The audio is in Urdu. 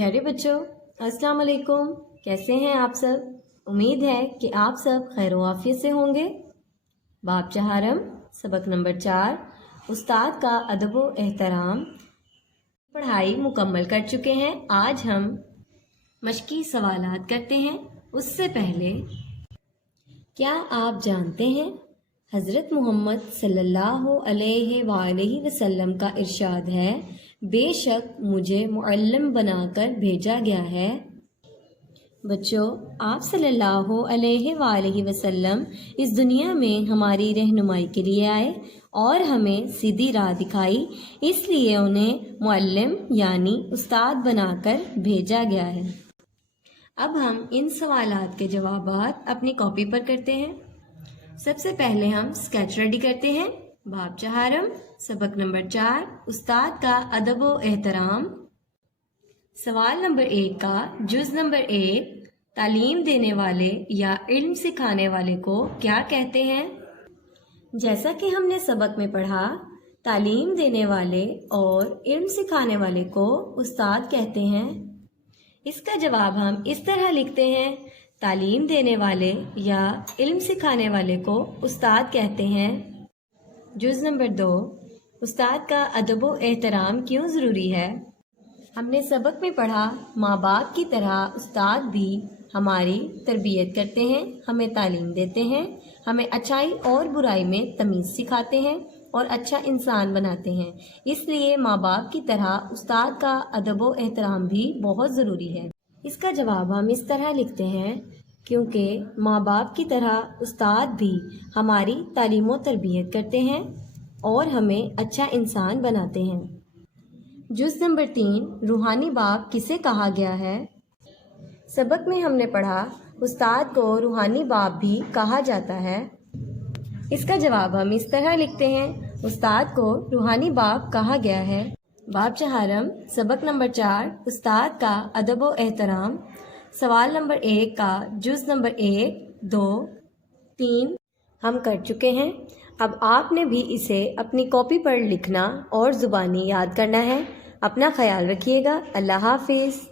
پیارے بچوں، السلام علیکم۔ کیسے ہیں آپ سب؟ امید ہے کہ آپ سب خیر و عافیت سے ہوں گے۔ باب چہارم، سبق نمبر 4، استاد کا ادب و احترام، پڑھائی مکمل کر چکے ہیں۔ آج ہم مشقی سوالات کرتے ہیں۔ اس سے پہلے کیا آپ جانتے ہیں حضرت محمد صلی اللہ علیہ وآلہ وسلم کا ارشاد ہے، بے شک مجھے معلم بنا کر بھیجا گیا ہے۔ بچوں، آپ صلی اللہ علیہ وآلہ وسلم اس دنیا میں ہماری رہنمائی کے لیے آئے اور ہمیں سیدھی راہ دکھائی، اس لیے انہیں معلم یعنی استاد بنا کر بھیجا گیا ہے۔ اب ہم ان سوالات کے جوابات اپنی کاپی پر کرتے ہیں۔ سب سے پہلے ہم اسکیچ ریڈی کرتے ہیں۔ باب چہارم، سبق نمبر 4، استاد کا ادب و احترام۔ سوال نمبر 1 کا جز نمبر 1، تعلیم دینے والے یا علم سکھانے والے کو کیا کہتے ہیں؟ جیسا کہ ہم نے سبق میں پڑھا، تعلیم دینے والے اور علم سکھانے والے کو استاد کہتے ہیں۔ اس کا جواب ہم اس طرح لکھتے ہیں، تعلیم دینے والے یا علم سکھانے والے کو استاد کہتے ہیں۔ جز نمبر 2، استاد کا ادب و احترام کیوں ضروری ہے؟ ہم نے سبق میں پڑھا، ماں باپ کی طرح استاد بھی ہماری تربیت کرتے ہیں، ہمیں تعلیم دیتے ہیں، ہمیں اچھائی اور برائی میں تمیز سکھاتے ہیں اور اچھا انسان بناتے ہیں۔ اس لیے ماں باپ کی طرح استاد کا ادب و احترام بھی بہت ضروری ہے۔ اس کا جواب ہم اس طرح لکھتے ہیں، کیونکہ ماں باپ کی طرح استاد بھی ہماری تعلیم و تربیت کرتے ہیں اور ہمیں اچھا انسان بناتے ہیں۔ جز نمبر 3، روحانی باپ کسے کہا گیا ہے؟ سبق میں ہم نے پڑھا، استاد کو روحانی باپ بھی کہا جاتا ہے۔ اس کا جواب ہم اس طرح لکھتے ہیں، استاد کو روحانی باپ کہا گیا ہے۔ باب چہارم، سبق نمبر 4، استاد کا ادب و احترام۔ سوال نمبر 1 کا جز نمبر 1، 2، 3 ہم کر چکے ہیں۔ اب آپ نے بھی اسے اپنی کاپی پر لکھنا اور زبانی یاد کرنا ہے۔ اپنا خیال رکھیے گا۔ اللہ حافظ۔